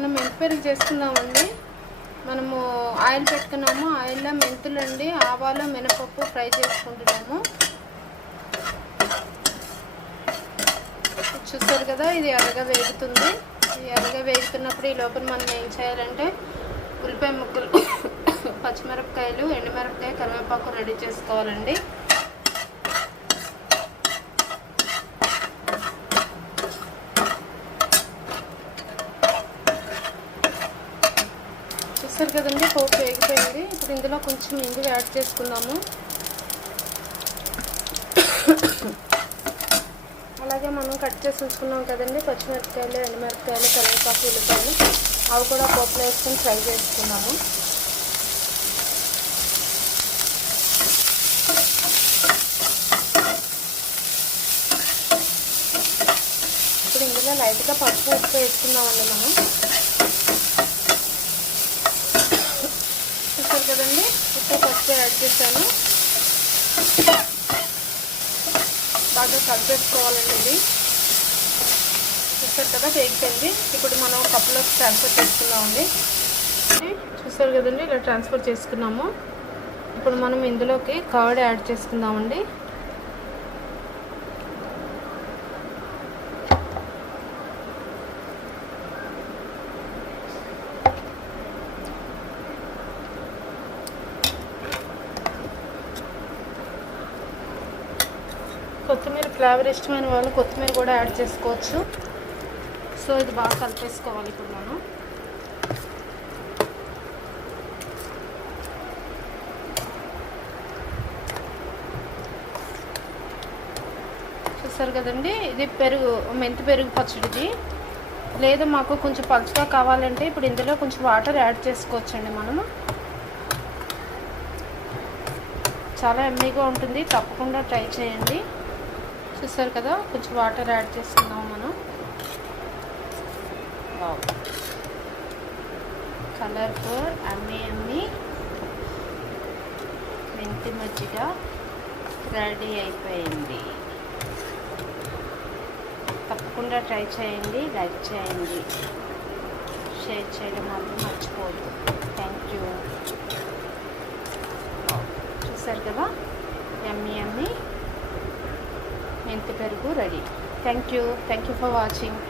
మనం మెంతి పెరుగు చేసుకుందామండి. మనము ఆయిల్ పెట్టుకున్నాము. ఆయిల్లో మెంతులండి ఆవాలు మినపప్పు ఫ్రై చేసుకుంటున్నాము. చూస్తారు కదా ఇది ఎర్రగా వేగుతుంది. ఇది ఎర్రగా వేగుతున్నప్పుడు ఈ లోపల మనం ఏం చేయాలంటే ఉల్లిపాయ ముక్కలు పచ్చిమిరపకాయలు ఎండుమిరపకాయ కరివేపాకు రెడీ చేసుకోవాలండి. చూస్తారు కదండి పోపు వేగిపోయింది ఇప్పుడు ఇందులో కొంచెం ఇంగువ యాడ్ చేసుకుందాము. అలాగే మనం కట్ చేసి ఉంచుకున్నాం కదండి పచ్చిమిరపకాయలు ఎండుమిరపకాయలు కరివేపాకు ఉల్లిపాయలు. అవి కూడా పోపులో వేసుకొని ఫ్రై చేసుకున్నాము ఇప్పుడు ఇందులో లైట్గా పసుపు ఉప్పు వేసుకుందామండి మనం చూస్తారు కదండి ఉప్పు పసుపు యాడ్ చేశాను. బాగా కలిపేసుకోవాలండి ఇది. చూస్తారు కదా వేగిపోయింది ఇప్పుడు మనం కప్పులోకి ట్రాన్స్ఫర్ చేసుకున్నామండి చూస్తారు కదండి ఇలా ట్రాన్స్ఫర్ చేసుకున్నాము. ఇప్పుడు మనం ఇందులోకి కర్డ్ యాడ్ చేసుకుందామండి. కొత్తిమీర ఫ్లేవర్ ఇష్టమైన వాళ్ళు కొత్తిమీర కూడా యాడ్ చేసుకోవచ్చు. సో ఇది బాగా కలిపేసుకోవాలి ఇప్పుడు మనం. చూస్తారు కదండి? ఇది పెరుగు మెంతి పెరుగు పచ్చడిది లేదు మాకు కొంచెం పలుచగా కావాలంటే ఇప్పుడు ఇందులో కొంచెం వాటర్ యాడ్ చేసుకోవచ్చండి మనము. చాలా ఎమ్మీగా ఉంటుంది. తప్పకుండా ట్రై చేయండి. చూసారు కదా కొంచెం వాటర్ యాడ్ చేసుకుందాం మనం. కలర్ఫుల్ అమ్మి అమ్మి మెంతి మజ్జిగ రెడీ అయిపోయింది. తప్పకుండా ట్రై చేయండి లైక్ చేయండి. షేర్ చేయడం మాత్రం మర్చిపోవద్దు. థ్యాంక్ యూ చూసారు కదా ఎమ్మి ఎమ్మి. మెంతి పెరుగు ready. Thank you thank you for watching